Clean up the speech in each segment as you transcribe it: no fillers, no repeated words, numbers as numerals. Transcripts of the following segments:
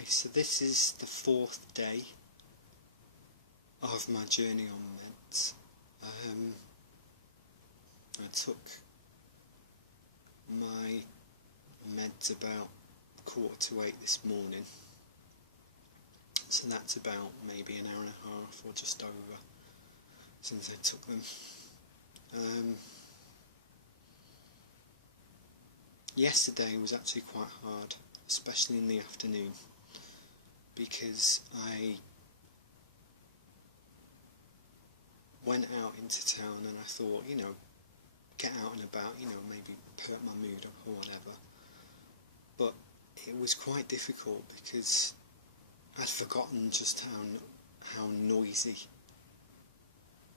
Okay, so this is the 4th day of my journey on meds. I took my meds about 7:45 this morning, so that's about maybe an hour and a half or just over since I took them. Yesterday was actually quite hard, especially in the afternoon, because I went out into town and I thought, get out and about, maybe perk my mood up or whatever. But it was quite difficult because I'd forgotten just how noisy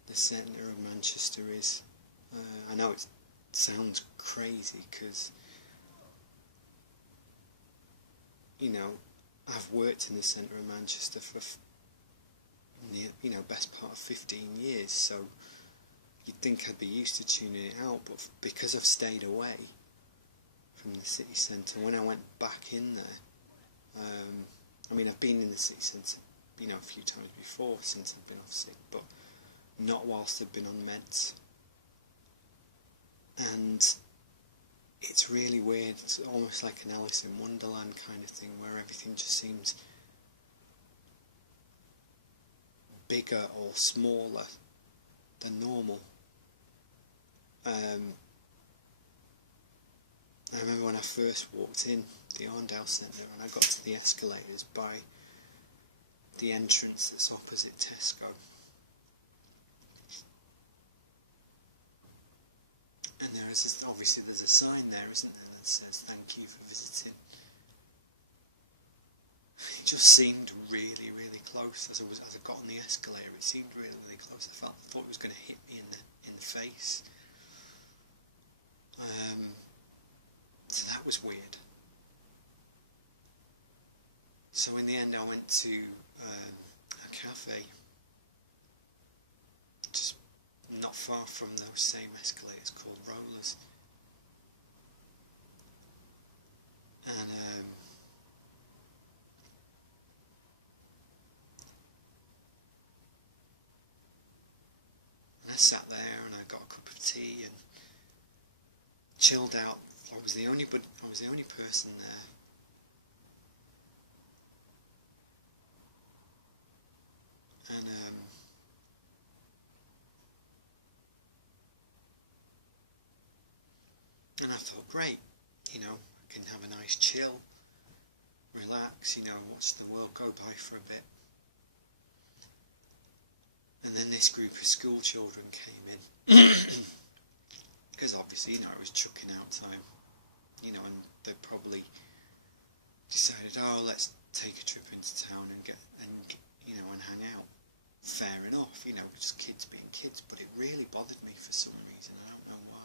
the centre of Manchester is. I know it sounds crazy because, I've worked in the centre of Manchester for best part of 15 years, so you'd think I'd be used to tuning it out, but because I've stayed away from the city centre, when I went back in there, I've been in the city centre, a few times before since I've been off sick, but not whilst I've been on meds. And it's really weird. It's almost like an Alice in Wonderland kind of thing, where everything just seems bigger or smaller than normal. I remember when I first walked in the Arndale Centre and I got to the escalators by the entrance that's opposite Tesco. And there's a sign there, isn't there, that says thank you for visiting. It just seemed really, really close as I got on the escalator. It seemed really, really close. I thought it was going to hit me in the face. So that was weird. So in the end, I went to a cafe just not far from those same escalators called Rollers, and I sat there and I got a cup of tea and chilled out. I was the only person there. And I thought, great, I can have a nice chill, relax, watch the world go by for a bit. And then this group of school children came in, because obviously, it was chucking out time, and they probably decided, let's take a trip into town and hang out. Fair enough, just kids being kids, but it really bothered me for some reason. I don't know why.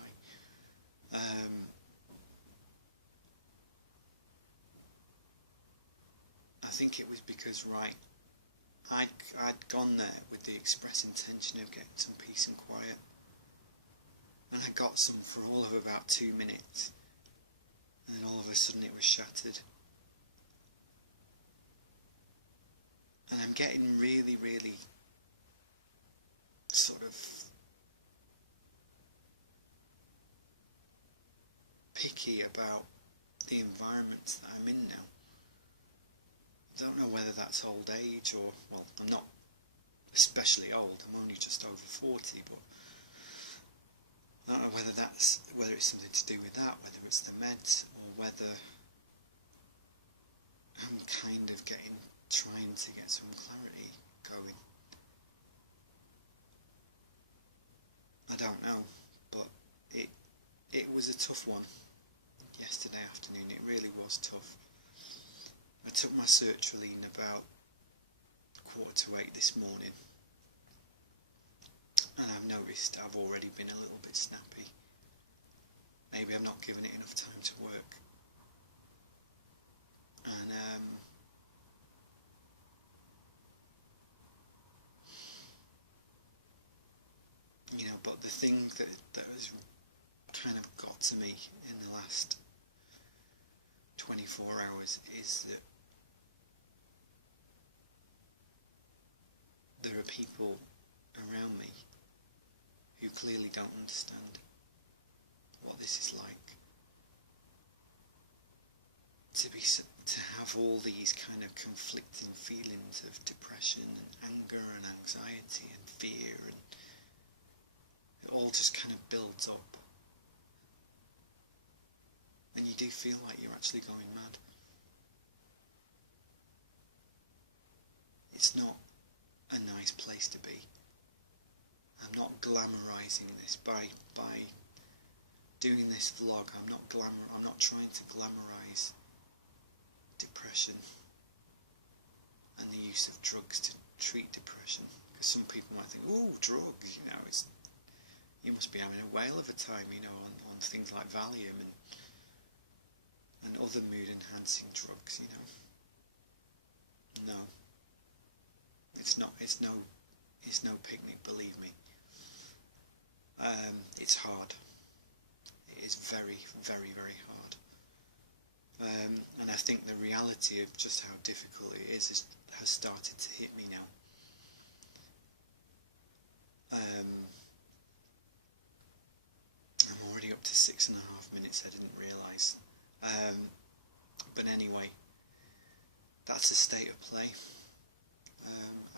I think it was because, I'd gone there with the express intention of getting some peace and quiet, and I got some for all of about 2 minutes, and then all of a sudden it was shattered. And I'm getting really, really sort of picky about the environments that I'm in now. I don't know whether that's old age or, well, I'm not especially old, I'm only just over 40, but I don't know whether it's something to do with that, whether it's the meds, or whether I'm kind of trying to get some clarity going. I don't know, but it was a tough one yesterday afternoon. It really was tough. I took my sertraline about 7:45 this morning, and I've noticed I've already been a little bit snappy. Maybe I've not given it enough time to work. And but the thing that has kind of got to me in the last 24 hours is that people around me who clearly don't understand what this is like. To have all these kind of conflicting feelings of depression and anger and anxiety and fear, and it all just kind of builds up, and you do feel like you're actually going mad. It's not a nice place to be. I'm not glamorizing this by doing this vlog. I'm not trying to glamorize depression and the use of drugs to treat depression, because some people might think, oh, drugs, you must be having a whale of a time, on things like Valium and other mood enhancing drugs. No, it's no picnic, believe me. It's hard. It is very, very, very hard. And I think the reality of just how difficult it is has started to hit me now. I'm already up to 6.5 minutes, I didn't realise. But anyway, that's the state of play.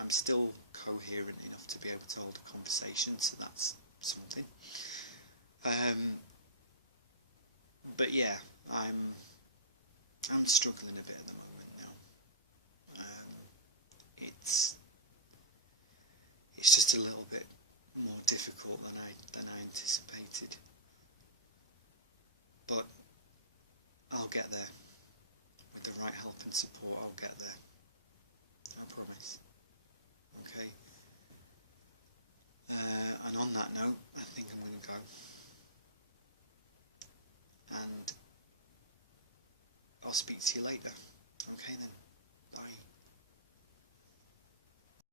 I'm still coherent enough to be able to hold a conversation, so that's something. But yeah, I'm struggling a bit at the moment now. It's just a little bit more difficult than I anticipated, but I'll get there. With the right help and support, I'll get there. I promise. Okay. And on that note, I think I'm going to go. And I'll speak to you later. Okay then.